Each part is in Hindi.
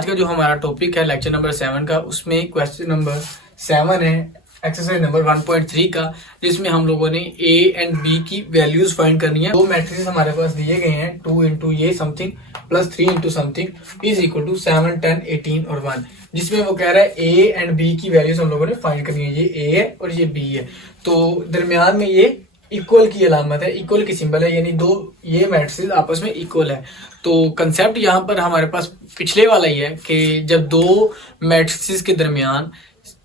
आज का जो हमारा टॉपिक है लेक्चर नंबर 7 का, उसमें क्वेश्चन नंबर 7 है एक्सरसाइज नंबर 1.3 का, जिसमें हम लोगों ने ए एंड बी की वैल्यूज फाइंड करनी है। दो मैट्रिसेस हमारे पास दिए गए हैं, 2 इंटू ये something plus 3 into something is equal to 7, 10, 18 और 1, जिसमें वो कह रहा है ए एंड बी की वैल्यूज हम लोगों ने फाइंड करनी है। ये ए है और ये बी है, तो दरमियान में ये इक्वल की अलामत है, इक्वल की सिंबल है, यानी दो ये मैट्रिसेस आपस में इक्वल है। तो कंसेप्ट यहाँ पर हमारे पास पिछले वाला ही है कि जब दो मैट्रिसेस के दरमियान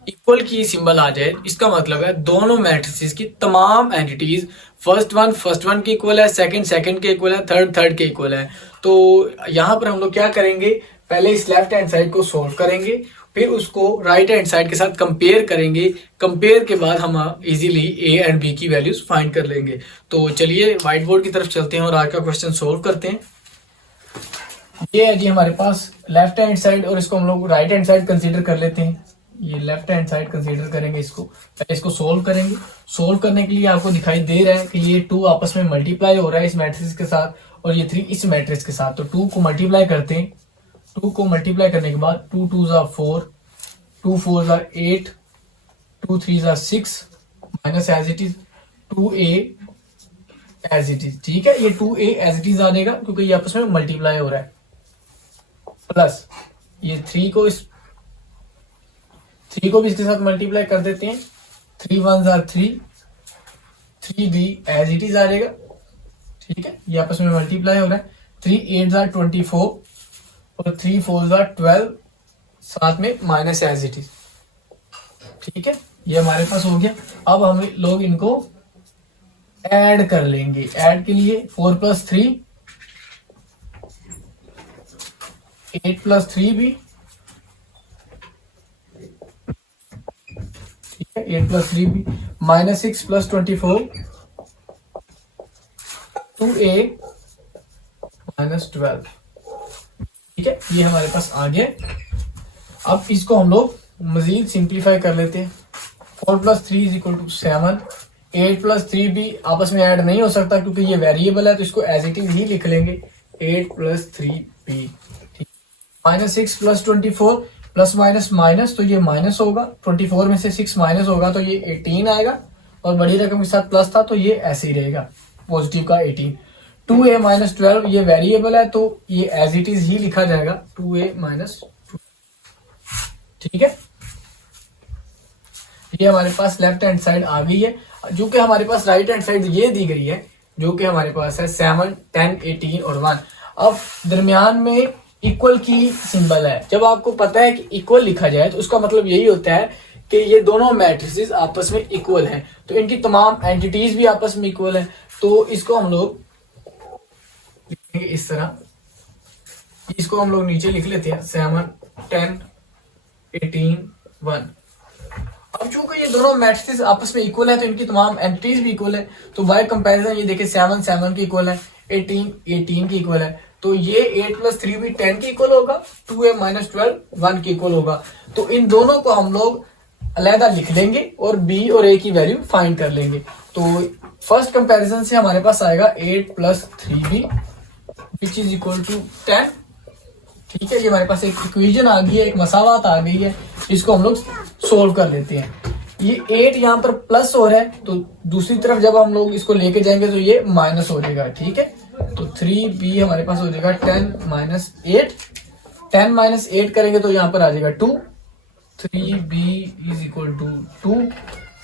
इक्वल की सिंबल आ जाए, इसका मतलब है दोनों मैट्रिसेस की तमाम एंटिटीज फर्स्ट वन के इक्वल है, सेकंड के इक्वल है, थर्ड के इक्वल है। तो यहाँ पर हम लोग क्या करेंगे, पहले इस लेफ्ट हैंड साइड को सोल्व करेंगे, फिर उसको राइट हैंड साइड के साथ कंपेयर करेंगे। कंपेयर के बाद हम इजीली ए एंड बी की वैल्यूज फाइंड कर लेंगे। तो चलिए व्हाइट बोर्ड की तरफ चलते हैं और आज का क्वेश्चन सोल्व करते हैं। ये है जी हमारे पास लेफ्ट हैंड साइड, और इसको हम लोग राइट हैंड साइड कंसीडर कर लेते हैं। ये लेफ्ट हैंड साइड कंसीडर करेंगे, इसको सोल्व करेंगे। सोल्व करने के लिए आपको दिखाई दे रहा है कि ये 2 आपस में मल्टीप्लाई हो रहा है इस मैट्रिक्स के साथ, और ये 3 इस मैट्रिक्स के साथ। तो 2 को मल्टीप्लाई करते हैं। 2 को मल्टीप्लाई करने के बाद 2 2 4, 2 4 8, 2 3 6 minus as it is 2a as it is. ठीक है, ये 2a एज इट इज आ जाएगा क्योंकि ये आपस में मल्टीप्लाई हो रहा है, प्लस ये 3 को भी इसके साथ मल्टीप्लाई कर देते हैं। 3 1 3, 3b एज इट इज आ जाएगा। ठीक है, ये आपस में मल्टीप्लाई हो रहा है। 3 8 24 और 3 4 12, साथ में माइनस एज इट इज। ठीक है, ये हमारे पास हो गया। अब हम लोग इनको ऐड कर लेंगे। ऐड के लिए 4 + 3 8 + 3b, ठीक है, 8 + 3b माइनस 6 + 24 2a माइनस 12। ठीक है, ये हमारे पास आ गया। अब इसको हम लोग मजीद सिंप्लीफाई कर लेते हैं। 4 + 3 = 7, 8 + 3b आपस में ऐड नहीं हो सकता क्योंकि ये वेरिएबल है, तो इसको एज इट इज ही लिख लेंगे 8 + 3b। ठीक, माइनस 6 + 24 प्लस माइनस माइनस, तो ये माइनस होगा। 24 में से 6 माइनस होगा तो ये 18 आएगा, और बड़ी रकम के साथ प्लस था तो ये ऐसे ही रहेगा, पॉजिटिव का 18। 2a - 12 ये वेरिएबल है, तो ये एज इट इज ही लिखा जाएगा 2a - 12। ठीक है, ये हमारे पास लेफ्ट हैंड साइड आ गई है। जो कि हमारे पास राइट हैंड साइड ये दी गई है, जो कि हमारे पास है 7, 10, 18 और 1। अब दरमियान में इक्वल की सिंबल है। जब आपको पता है कि इक्वल लिखा जाए तो उसका मतलब यही होता है कि ये दोनों मैट्रिसेस आपस में इक्वल हैं, तो इनकी तमाम एंटिटीज भी आपस में इक्वल हैं। तो इसको हम लोग लिखेंगे इस तरह। इसको हम लोग नीचे लिख लेते हैं 7, 10, 18, 1। अब चूंकि ये दोनों मैट्रिसेस आपस में इक्वल है तो इनकी तमाम एंटिटीज भी इक्वल है। तो बाय कंपैरिजन ये देखिए 7 7 की इक्वल है, 18 18 की इक्वल है। तो ये 8 + 3 भी 10 की इक्वल होगा, 2a - 12 1 की इक्वल होगा। तो इन दोनों को हम लोग अलहदा लिख लेंगे और b और a की वैल्यू फाइंड कर लेंगे। तो फर्स्ट कंपैरिजन से हमारे पास आएगा 8 + 3b which is equal to 10। ठीक है, ये हमारे पास एक इक्वेशन आ गई है, एक मसावत आ गई है, इसको हम लोग सोल्व कर लेते हैं। ये 8 यहाँ पर प्लस हो रहा है, तो दूसरी तरफ जब हम लोग इसको लेके जाएंगे तो ये माइनस हो जाएगा। ठीक है, तो 3b हमारे पास हो जाएगा 10 - 8। 10 - 8 करेंगे तो यहाँ पर आ जाएगा 2। 3b = 2।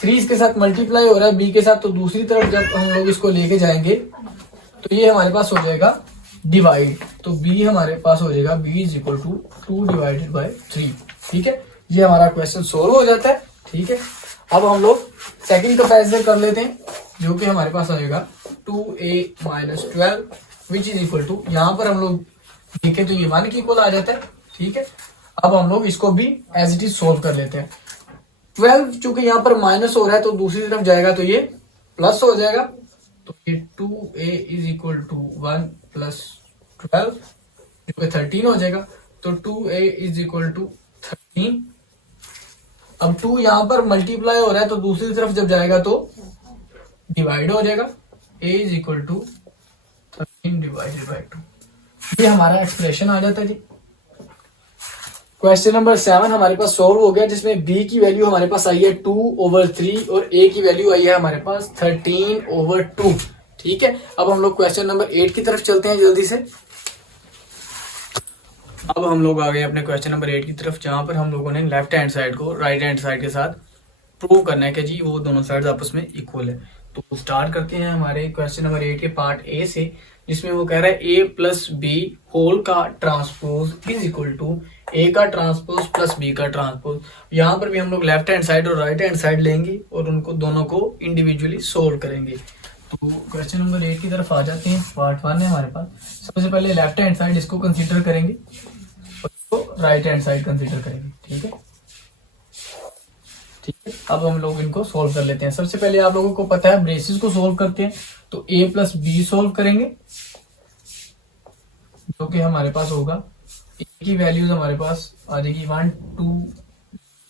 3 इसके साथ मल्टीप्लाई हो रहा है b के साथ, तो दूसरी तरफ जब हम लोग इसको लेके जाएंगे तो ये हमारे पास हो जाएगा डिवाइड। तो b हमारे पास हो जाएगा b = 2 / 3। ठीक है, ये हमारा क्वेश्चन सोल्व हो जाता है। ठीक है, अब हम लोग सेकंड कंपैरिजन कर लेते हैं, जो कि हमारे पास आएगा 2a - 12 which is equal to, यहाँ पर हम लोग देखें तो ये 1 की इक्वल आ जाता है। ठीक है, अब हम लोग इसको भी एज इट इज सोल्व कर लेते हैं। 12 चूंकि यहाँ पर माइनस हो रहा है तो दूसरी तरफ जाएगा तो ये प्लस हो जाएगा। तो ये 2a = 1 + 12 जो कि 13 हो जाएगा। तो 2a = 13। अब 2 यहाँ पर मल्टीप्लाई हो रहा है तो दूसरी तरफ जब जाएगा तो डिवाइड हो जाएगा। a = 13 / 2। ये हमारा एक्सप्रेशन आ जाता है जी। क्वेश्चन नंबर 7 हमारे पास सॉल्व हो गया, जिसमें बी की वैल्यू हमारे पास आई है 2/3 और ए की वैल्यू आई है हमारे पास 13/2। ठीक है, अब हम लोग क्वेश्चन नंबर 8 की तरफ चलते हैं जल्दी से। अब हम लोग आ गए अपने क्वेश्चन नंबर 8 की तरफ, जहां पर हम लोगों ने लेफ्ट हैंड साइड को राइट हैंड साइड के साथ प्रूव करना है कि जी वो दोनों साइड आपस में इक्वल है। तो स्टार्ट करते हैं हमारे क्वेश्चन नंबर 8 के पार्ट ए से, जिसमें वो कह रहा है ए प्लस बी होल का ट्रांसपोज इज इक्वल टू ए का ट्रांसपोज प्लस बी का ट्रांसपोज। यहाँ पर भी हम लोग लेफ्ट हैंड साइड और राइट हैंड साइड लेंगे और उनको दोनों को इंडिविजुअली सोल्व करेंगे। तो क्वेश्चन नंबर 8 की तरफ आ जाते हैं। पार्ट 1 है हमारे पास। सबसे पहले लेफ्ट हैंड साइड इसको कंसीडर करेंगे और इसको राइट हैंड साइड कंसीडर करेंगे। ठीक है, ठीक है, अब हम लोग इनको सोल्व कर लेते हैं। सबसे पहले आप लोगों को पता है ब्रेसेस को सोल्व करते हैं, तो a प्लस बी सोल्व करेंगे, जो कि हमारे पास होगा a की वैल्यूज हमारे पास आ जाएगी 1 2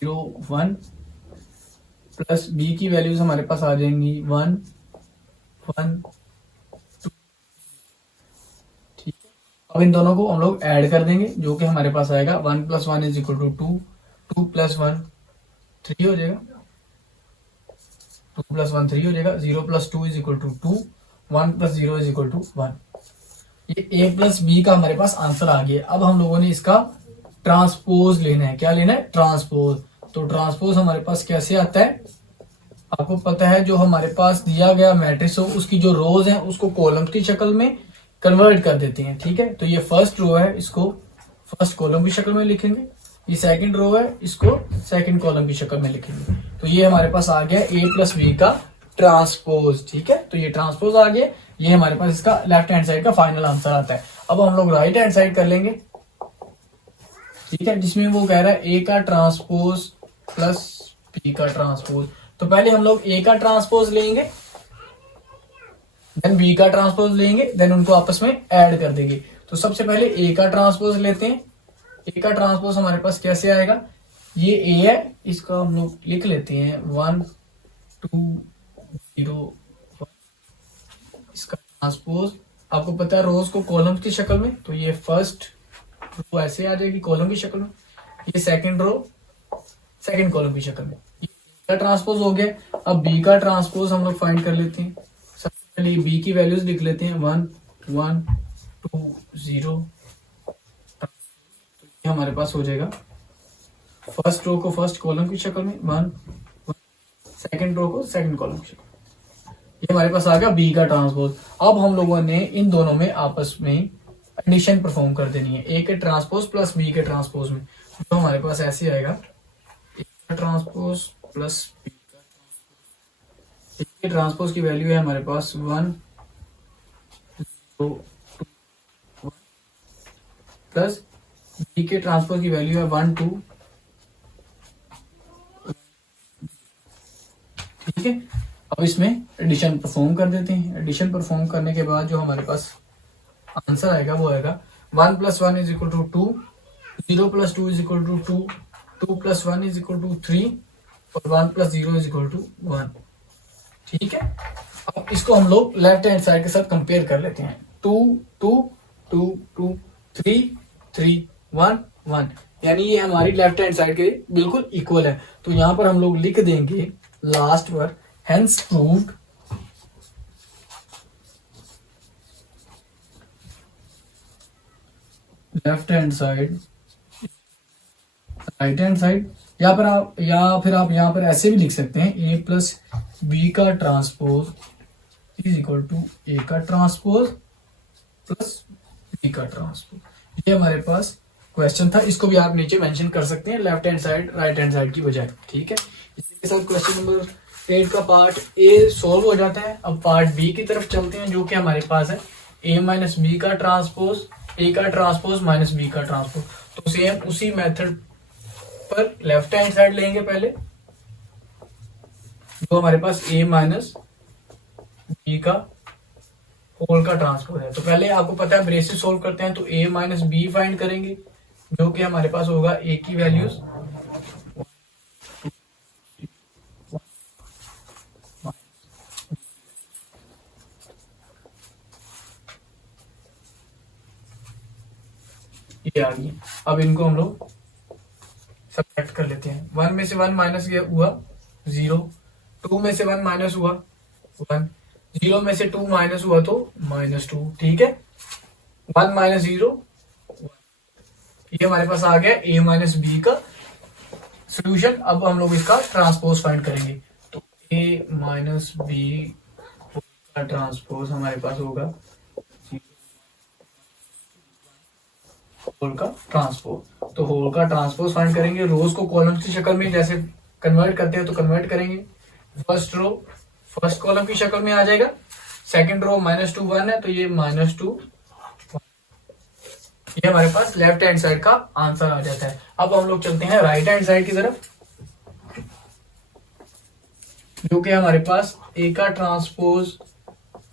0 1 प्लस b की वैल्यूज हमारे पास आ जाएंगी 1 1 2। ठीक है, अब इन दोनों को हम लोग ऐड कर देंगे, जो कि हमारे पास आएगा 1 + 1 = 2 2 + 1 3 हो जाएगा, 2 + 1 3 हो जाएगा, 0 + 2 = 2 1 + 0 = 1। ये a प्लस बी का हमारे पास आंसर आ गया। अब हम लोगों ने इसका ट्रांसपोज लेना है। क्या लेना है? ट्रांसपोज। तो ट्रांसपोज हमारे पास कैसे आता है? आपको पता है, जो हमारे पास दिया गया मैट्रिक्स हो उसकी जो रोज हैं उसको कॉलम्स की शक्ल में कन्वर्ट कर देते हैं। ठीक है, तो ये फर्स्ट रो है, इसको फर्स्ट कॉलम की शक्ल में लिखेंगे। ये सेकंड रो है, इसको सेकंड कॉलम की शक्ल में लिखेंगे। तो ये हमारे पास आ गया a प्लस बी का ट्रांसपोज। ठीक है, तो ये ट्रांसपोज आ गया। ये हमारे पास इसका लेफ्ट हैंड साइड का फाइनल आंसर आता है। अब हम लोग राइट हैंड साइड कर लेंगे। ठीक है, जिसमें वो कह रहा है a का ट्रांसपोज प्लस b का ट्रांसपोज। तो पहले हम लोग a का ट्रांसपोज लेंगे, देन b का ट्रांसपोज लेंगे, देन उनको आपस में ऐड कर देंगे। तो सबसे पहले a का ट्रांसपोज लेते हैं। a का ट्रांसपोज हमारे पास कैसे आएगा? ये a है, इसका हम लोग लिख लेते हैं 1 2 0 1। इसका ट्रांसपोज आपको पता है रोज को कॉलम्स की शक्ल में, तो ये फर्स्ट रो ऐसे आ जाएगी कॉलम की शक्ल में, ये सेकंड रो सेकंड कॉलम की शक्ल में। ये का ट्रांसपोज हो गया। अब बी का ट्रांसपोज हम लोग फाइंड कर लेते हैं। सबसे पहले बी की वैल्यूज लिख लेते हैं 1 1 2 0। तो ये हमारे पास हो जाएगा फर्स्ट रो को फर्स्ट कॉलम की शक्ल में 1 1, सेकंड रो को सेकंड कॉलम की शक्ल में। ये हमारे पास आ गया बी का ट्रांसपोज। अब हम लोगों ने इन दोनों में आपस में एडिशन परफॉर्म कर देनी है, ए के ट्रांसपोज प्लस बी के ट्रांसपोज में। तो हमारे पास ऐसे आएगा ए का ट्रांसपोज प्लस बी का ट्रांसपोज। ए के ट्रांसपोज की वैल्यू है हमारे पास 1 2 1 प्लस बी के ट्रांसपोज की वैल्यू है 1 2। ठीक है, अब इसमें एडिशन परफॉर्म कर देते हैं। एडिशन परफॉर्म करने के बाद जो हमारे पास आंसर आएगा वो आएगा 1 + 1 = 2 0 + 2 = 2 2 + 1 = 3 और 1 + 0 = 1। ठीक है, अब इसको हम लोग लेफ्ट हैंड साइड के साथ कंपेयर कर लेते हैं। 2 2 2 2 3 3 1 1, यानी ये हमारी लेफ्ट हैंड साइड के बिल्कुल इक्वल है। तो यहां पर हम लोग लिख देंगे last word hence proved left hand side right hand side. या फिर आप यहाँ पर ऐसे भी लिख सकते हैं a प्लस बी का ट्रांसपोज इज इक्वल टू ए का ट्रांसपोज प्लस बी का ट्रांसपोज। ये हमारे पास क्वेश्चन था, इसको भी आप नीचे मेंशन कर सकते हैं left hand side right hand side की बजाय। ठीक है, इसी के साथ क्वेश्चन नंबर 8 का पार्ट ए सोल्व हो जाता है। अब पार्ट बी की तरफ चलते हैं, जो कि हमारे पास है a माइनस बी का ट्रांसपोज ए का ट्रांसपोज माइनस बी का ट्रांसपोज। तो सेम उसी मेथड पर लेफ्ट हैंड साइड लेंगे पहले, जो हमारे पास a माइनस बी का होल का ट्रांसपोज है। तो पहले आपको पता है ब्रेसेस सोल्व करते हैं, तो a माइनस बी फाइंड करेंगे, जो कि हमारे पास होगा a की वैल्यूज ये आ गई। अब इनको हम लोग सब्ट्रैक्ट कर लेते हैं। 1 में से 1 माइनस हुआ 0, 2 में से 1 माइनस हुआ 1, 0 में से 2 माइनस हुआ तो -2। ठीक है, 1 माइनस 0 1। ये हमारे पास आ गया a माइनस बी का सोल्यूशन। अब हम लोग इसका ट्रांसपोज फाइंड करेंगे। तो a माइनस बी का ट्रांसपोज हमारे पास होगा होल का ट्रांसपोज। तो होल का ट्रांसपोज फाइंड करेंगे, रोज को कॉलम्स की शक्ल में जैसे कन्वर्ट करते हैं तो कन्वर्ट करेंगे। फर्स्ट रो फर्स्ट कॉलम की शक्ल में आ जाएगा, सेकंड रो -2 1 है तो ये -2 ये हमारे पास लेफ्ट हैंड साइड का आंसर आ जाता है। अब हम लोग चलते हैं राइट हैंड साइड की तरफ, जो कि हमारे पास a का ट्रांसपोज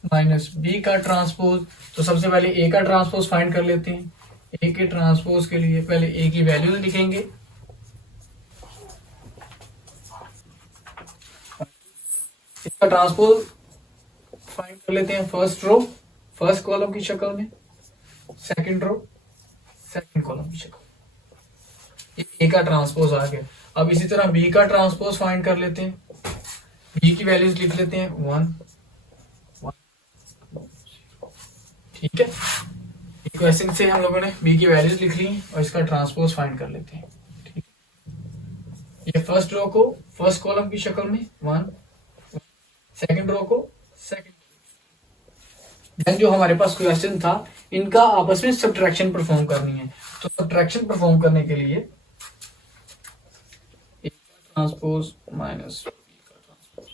माइनस b का ट्रांसपोज। तो सबसे पहले a का ट्रांसपोज फाइंड कर लेते हैं। a के ट्रांसपोज के लिए पहले a की वैल्यूज लिखेंगे। इसका ट्रांसपोज फाइंड कर लेते हैं। फर्स्ट रो फर्स्ट कॉलम की शक्ल में, सेकंड रो सेकंड कॉलम की शक्ल। a का ट्रांसपोज आ गया। अब इसी तरह b का ट्रांसपोज फाइंड कर लेते हैं। b की वैल्यूज लिख लेते हैं 1 1। ठीक है, इक्वेशन से हम लोगों ने b की वैल्यूज लिख ली और इसका ट्रांसपोज फाइंड कर लेते हैं। ठीक है, ये फर्स्ट रो को फर्स्ट कॉलम की शक्ल में 1, सेकंड रो को सेकंड। देन जो हमारे पास क्वेश्चन था, इनका आपस में सब्ट्रैक्शन परफॉर्म करनी है। तो सब्ट्रैक्शन परफॉर्म करने के लिए a का ट्रांसपोज माइनस b का ट्रांसपोज।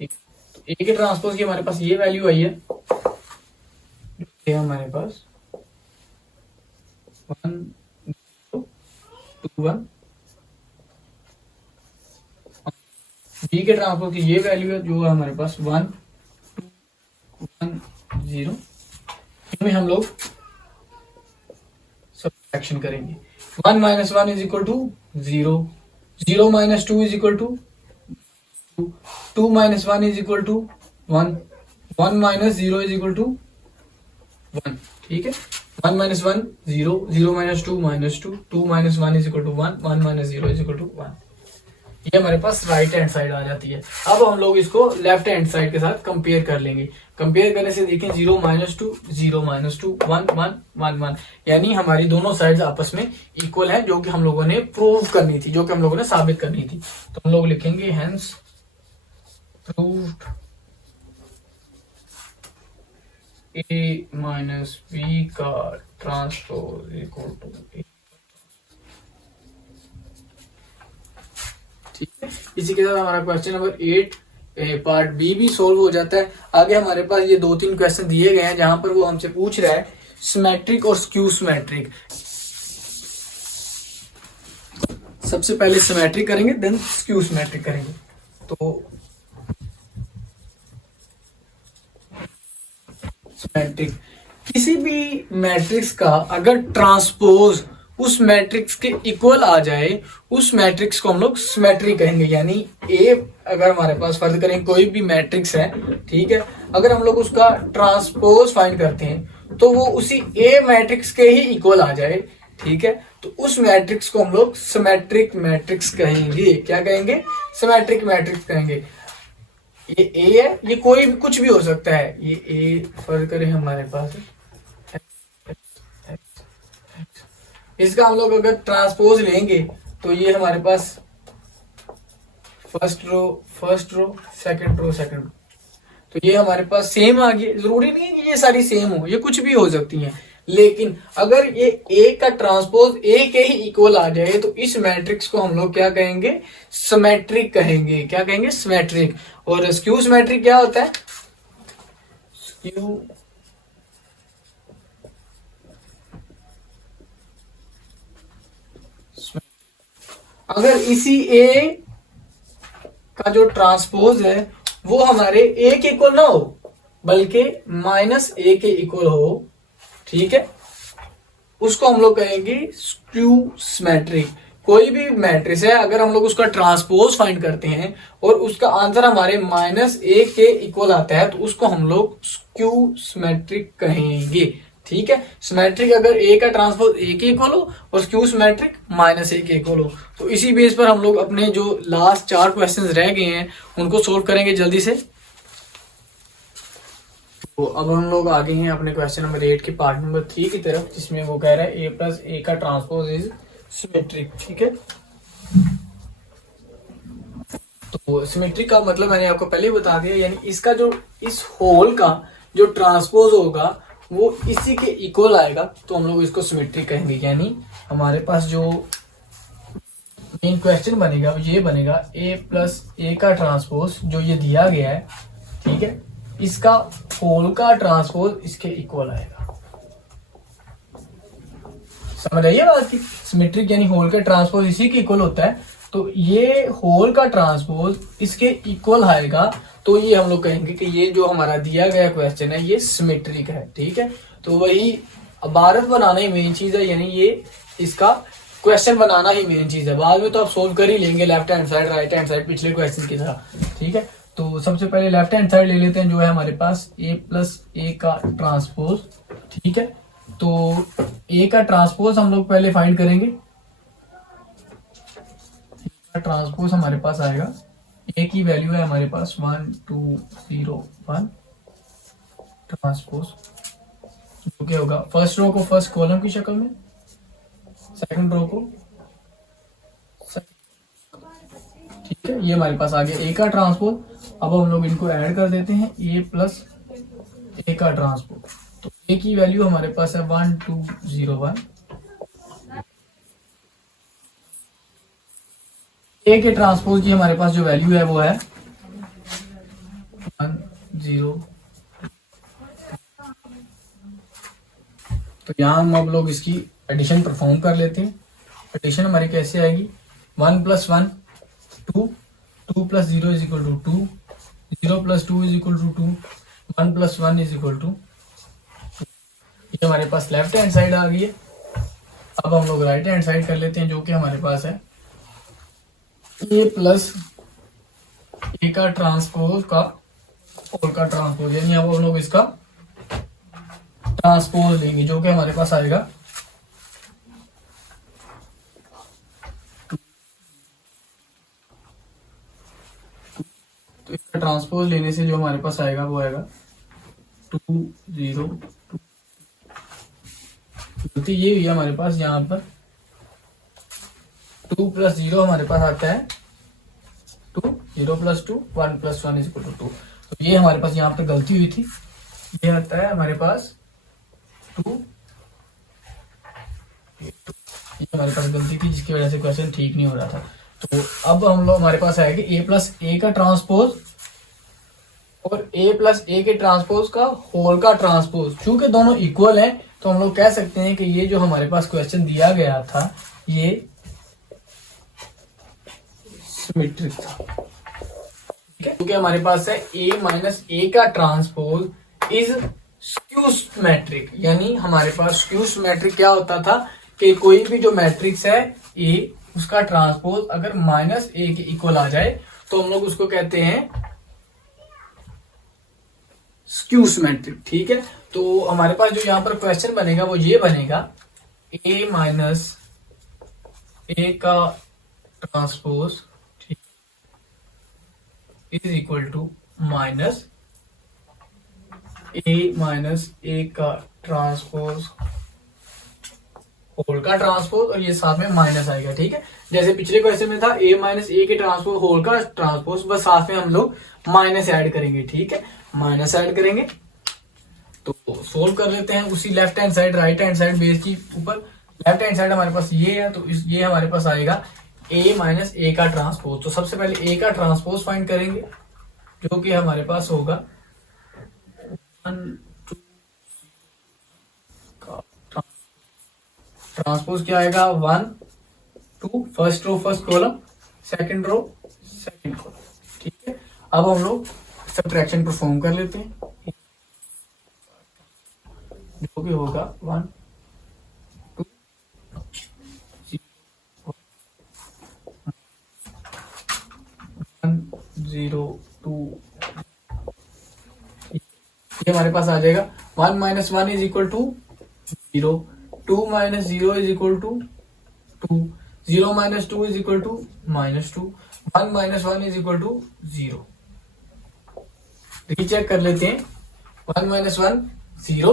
ठीक, तो a के ट्रांसपोज की हमारे पास ये वैल्यू आई है, ये हमारे पास 1 2 1। b के ट्रांसपोज की ये वैल्यू है जो है हमारे पास 1 2 1 0। इनमें हम लोग सब्ट्रैक्शन करेंगे। 1 minus 1 is equal to 0, 0 minus 2 is equal to 2, 2 minus 1 is equal to 1, 1 minus 0 is equal to 1। ठीक है, 1 minus 1 0, 0 minus 2 -2, 2 minus 1 is equal to 1, 1 minus 0 is equal to 1। ये हमारे पास राइट हैंड साइड आ जाती है। अब हम लोग इसको लेफ्ट हैंड साइड के साथ कंपेयर कर लेंगे। कंपेयर करने से देखें 0 -2 0 -2 1 1 1 1, यानी हमारी दोनों साइड्स आपस में इक्वल है, जो कि हम लोगों ने प्रूव करनी थी, जो कि हम लोगों ने साबित करनी थी। तो हम लोग लिखेंगे hence proved a minus b का ट्रांसपोज इक्वल टू a। ठीक है, इसी के साथ हमारा क्वेश्चन नंबर 8 पार्ट बी भी सोल्व हो जाता है। आगे हमारे पास ये 2-3 क्वेश्चन दिए गए हैं जहां पर वो हमसे पूछ रहा है सिमेट्रिक और स्क्यू सिमेट्रिक। सबसे पहले सिमेट्रिक करेंगे, देन स्क्यू सिमेट्रिक करेंगे। तो सिमेट्रिक, किसी भी मैट्रिक्स का अगर ट्रांसपोज उस मैट्रिक्स के इक्वल आ जाए, उस मैट्रिक्स को हम लोग सिमेट्रिक कहेंगे। यानी ए अगर हमारे पास फर्ज करें कोई भी मैट्रिक्स है, ठीक है, अगर हम लोग उसका ट्रांसपोज फाइंड करते हैं तो वो उसी ए मैट्रिक्स के ही इक्वल आ जाए, ठीक है, तो उस मैट्रिक्स को हम लोग सिमेट्रिक मैट्रिक्स कहेंगे। क्या कहेंगे? सिमेट्रिक मैट्रिक्स कहेंगे। ये ए है, ये कोई कुछ भी हो सकता है। ये ए फर्ज करें हमारे पास, इसका हम लोग अगर ट्रांसपोज लेंगे तो ये हमारे पास फर्स्ट रो सेकंड रो। तो ये हमारे पास सेम आ गया। जरूरी नहीं है कि ये सारी सेम हो, ये कुछ भी हो सकती हैं, लेकिन अगर ये ए का ट्रांसपोज ए के ही इक्वल आ जाए तो इस मैट्रिक्स को हम लोग क्या कहेंगे? सिमेट्रिक कहेंगे। क्या कहेंगे? सिमेट्रिक। और स्क्यू सिमेट्रिक क्या होता है? स्क्यू अगर इसी ए का जो ट्रांसपोज है वो हमारे ए के इक्वल ना हो, बल्कि माइनस ए के इक्वल हो, ठीक है, उसको हम लोग कहेंगे स्क्यू सिमेट्रिक। कोई भी मैट्रिक्स है, अगर हम लोग उसका ट्रांसपोज फाइंड करते हैं और उसका आंसर हमारे माइनस ए के इक्वल आता है तो उसको हम लोग स्क्यू सिमेट्रिक कहेंगे। ठीक है। सिमेट्रिक अगर ए का ट्रांसपोज ए के इक्वल हो और स्क्यू सिमेट्रिक माइनस ए के इक्वल हो। तो इसी बेस पर हम लोग अपने जो लास्ट 4 क्वेश्चंस रह गए हैं उनको सोल्व करेंगे जल्दी से। तो अब हम लोग आ गए हैं अपने क्वेश्चन नंबर 8 के पार्ट नंबर 3 की तरफ, जिसमें वो कह रहा है ए प्लस ए का ट्रांसपोज इज सिमेट्रिक। ठीक है, तो सिमेट्रिक का मतलब मैंने आपको पहले ही बता दिया, यानी इसका जो इस होल का जो ट्रांसपोज होगा वो इसी के इक्वल आएगा, तो हम लोग इसको सिमेट्रिक कहेंगे। यानी हमारे पास जो मेन क्वेश्चन बनेगा वो ये बनेगा ए प्लस ए का ट्रांसपोज जो ये दिया गया है, ठीक है, इसका होल का ट्रांसपोज इसके इक्वल आएगा। समझ आइए बात की, सिमेट्रिक यानी होल का ट्रांसपोज इसी के इक्वल होता है, तो ये होल का ट्रांसपोज इसके इक्वल आएगा, तो ये हम लोग कहेंगे कि ये जो हमारा दिया गया क्वेश्चन है ये सिमेट्रिक है। ठीक है, तो वही इबारत बनाना ही मेन चीज है, यानी ये इसका क्वेश्चन बनाना ही मेन चीज है। बाद में तो आप सोल्व कर ही लेंगे left hand side right hand side पिछले क्वेश्चन की तरह। ठीक है, तो सबसे पहले लेफ्ट हैंड साइड ले लेते हैं, जो है हमारे पास ए प्लस ए का ट्रांसपोज। ठीक है, तो ए का ट्रांसपोज हम लोग पहले फाइंड करेंगे। ट्रांसपोज हमारे पास आएगा, ए की वैल्यू है हमारे पास 1 2 0 1 ट्रांसपोज, जो क्या होगा फर्स्ट रो को फर्स्ट कॉलम की शक्ल में, सेकंड रो को ठीक है, ये हमारे पास आ गया ए का ट्रांसपोज। अब हम लोग इनको ऐड कर देते हैं, ए प्लस ए का ट्रांसपोज, तो ए की वैल्यू हमारे पास है 1 2 0 1, ए के ट्रांसपोज की हमारे पास जो वैल्यू है वो है 1 0। तो यहां हम अब लोग इसकी एडिशन परफॉर्म कर लेते हैं। एडिशन हमारी कैसे आएगी, 1 plus 1 2, 2 plus 0 is equal to 2, 0 plus 2 is equal to 2, 1 plus 1 is equal to, ये हमारे पास लेफ्ट हैंड साइड आ गई है। अब हम लोग राइट हैंड साइड कर लेते हैं, जो कि हमारे पास है ए प्लस ए का ट्रांसपोज का होल का ट्रांसपोज, यानी अब हम लोग इसका ट्रांसपोज लेंगे, जो कि हमारे पास आएगा तो इसका ट्रांसपोज लेने से जो हमारे पास आएगा वो आएगा 2 0 2। तो ये हुई हमारे पास यहाँ पर 2 प्लस 0 हमारे पास आता है 2, 0 plus 2 1 plus 1 is equal to 2। तो ये हमारे पास यहाँ पर गलती हुई थी, ये आता है हमारे पास 2, ये हमारे पास गलती थी जिसकी वजह से क्वेश्चन ठीक नहीं हो रहा था। तो अब हम लोग हमारे पास आएगा ए प्लस ए का ट्रांसपोज और ए प्लस ए के ट्रांसपोज का होल का ट्रांसपोज, क्योंकि दोनों इक्वल हैं तो हम लोग कह सकते हैं कि ये जो हमारे पास क्वेश्चन दिया गया था ये सिमेट्रिक था। ठीक है, क्योंकि हमारे पास है ए माइनस ए का ट्रांसपोज इज स्क्यू सिमेट्रिक, यानी हमारे पास स्क्यू सिमेट्रिक क्या होता था कि कोई भी जो मैट्रिक्स है ए उसका ट्रांसपोज अगर माइनस ए के इक्वल आ जाए तो हम लोग उसको कहते हैं स्क्यू सिमेट्रिक। ठीक है, तो हमारे पास जो यहाँ पर क्वेश्चन बनेगा वो ये बनेगा ए माइनस ए का transpose is equal to minus A का ट्रांसपोज होल का ट्रांसपोज, और ये साथ में माइनस आएगा। ठीक है, जैसे पिछले क्वेश्चन में था ए माइनस ए के ट्रांसपोज होल का ट्रांसपोज, बस साथ में हम लोग माइनस ऐड करेंगे। ठीक है, माइनस ऐड करेंगे तो सोल्व कर लेते हैं उसी left hand side right hand side base की ऊपर। लेफ्ट हैंड साइड हमारे पास ये है, तो ये हमारे पास आएगा ए माइनस ए का ट्रांसपोज। तो सबसे पहले ए का ट्रांसपोज फाइंड करेंगे, जो कि हमारे पास होगा 1 2 का ट्रांसपोज क्या आएगा 1 2, first row first column, second row second column. ठीक है, अब हम लोग सब्ट्रैक्शन परफॉर्म कर लेते हैं, जो भी होगा 1 2 1 0 2, ये हमारे पास आ जाएगा 1 minus 1 is equal to 0, 2 minus 0 is equal to 2, 0 minus 2 is equal to -2, 1 minus 1 is equal to 0। Recheck कर लेते हैं। 1 minus 1 0,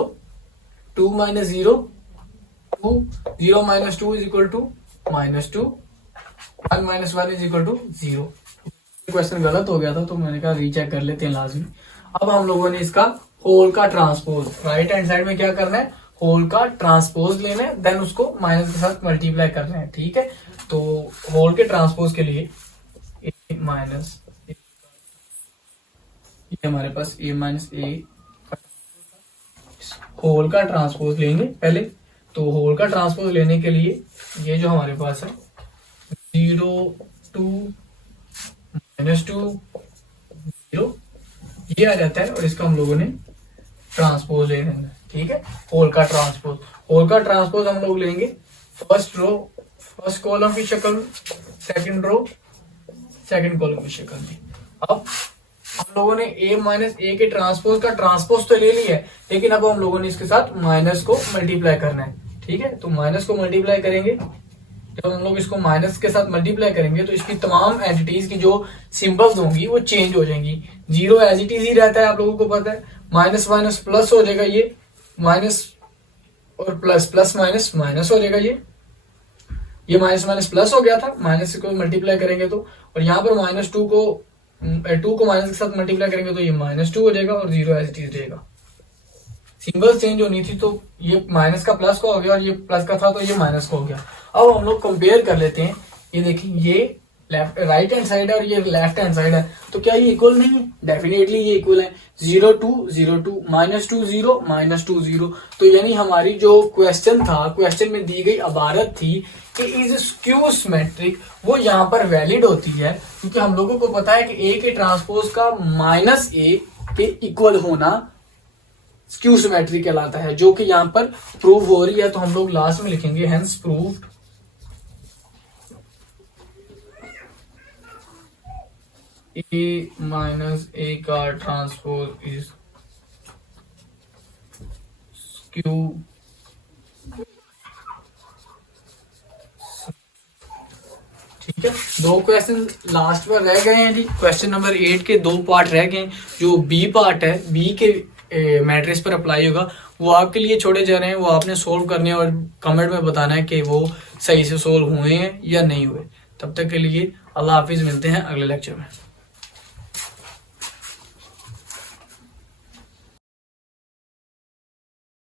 2 minus 0 2, 0 minus 2 is equal to -2, 1 minus 1 is equal to 0। Question गलत हो गया था तो मैंने कहा रीचेक कर लेते हैं लाजमी। अब हम लोगों ने इसका होल का ट्रांसपोज, राइट हैंड साइड में क्या करना है, होल का ट्रांसपोज लेना है, देन उसको माइनस के साथ मल्टीप्लाई करना है। ठीक है, तो होल के ट्रांसपोज के लिए a माइनस ये हमारे पास a माइनस a होल का ट्रांसपोज लेंगे पहले। तो होल का ट्रांसपोज लेने के लिए ये जो हमारे पास है 0 2 -2 0 ये आ जाता है और इसका हम लोगों ने ट्रांसपोज ले लेंगे। ठीक है, होल का ट्रांसपोज, होल का ट्रांसपोज हम लोग लेंगे फर्स्ट रो फर्स्ट कॉलम की शक्ल में, सेकंड रो सेकंड कॉलम की शक्ल में। अब हम लोगों ने a माइनस a के ट्रांसपोज का ट्रांसपोज तो ले लिया है, लेकिन अब हम लोगों ने इसके साथ माइनस को मल्टीप्लाई करना है। ठीक है, तो माइनस को मल्टीप्लाई करेंगे। जब हम लोग इसको माइनस के साथ मल्टीप्लाई करेंगे तो इसकी तमाम एंटिटीज की जो सिंबल्स होंगी वो चेंज हो जाएंगी। 0 एज इट इज ही रहता है, आप लोगों को पता है। माइनस माइनस प्लस हो जाएगा, ये माइनस और प्लस प्लस माइनस माइनस हो जाएगा। ये माइनस माइनस प्लस हो गया था, माइनस को मल्टीप्लाई करेंगे तो, और यहाँ पर -2 को माइनस के साथ मल्टीप्लाई करेंगे तो ये -2 हो जाएगा और 0 एज इट इज रहेगा। सिंबल चेंज होनी थी तो ये माइनस का प्लस का हो गया और ये प्लस का था तो ये माइनस का हो गया। अब हम लोग कंपेयर कर लेते हैं। ये देखिए, ये लेफ्ट राइट हैंड साइड है और ये लेफ्ट हैंड साइड है, तो क्या ये इक्वल नहीं है? डेफिनेटली ये इक्वल है। 0 2 0 2 -2 0 -2 0। तो यानी हमारी जो क्वेश्चन था, क्वेश्चन में दी गई इबारत थी कि इज स्क्यू सिमेट्रिक, वो यहाँ पर वैलिड होती है, क्योंकि हम लोगों को पता है कि a के ट्रांसपोज का -a के इक्वल होना स्क्यू सिमेट्री कहलाता है, जो कि यहाँ पर प्रूव हो रही है। तो हम लोग लास्ट में लिखेंगे hence proved a minus a का ट्रांसपोज इज स्क्यू। ठीक है, 2 क्वेश्चन लास्ट में रह गए हैं जी। क्वेश्चन नंबर 8 के 2 पार्ट रह गए हैं। जो बी पार्ट है, बी के मैट्रिक्स पर अप्लाई होगा, वो आपके लिए छोड़े जा रहे हैं, वो आपने सोल्व करने हैं और कमेंट में बताना है कि वो सही से सोल्व हुए हैं या नहीं हुए। तब तक के लिए अल्लाह हाफिज, मिलते हैं अगले लेक्चर में।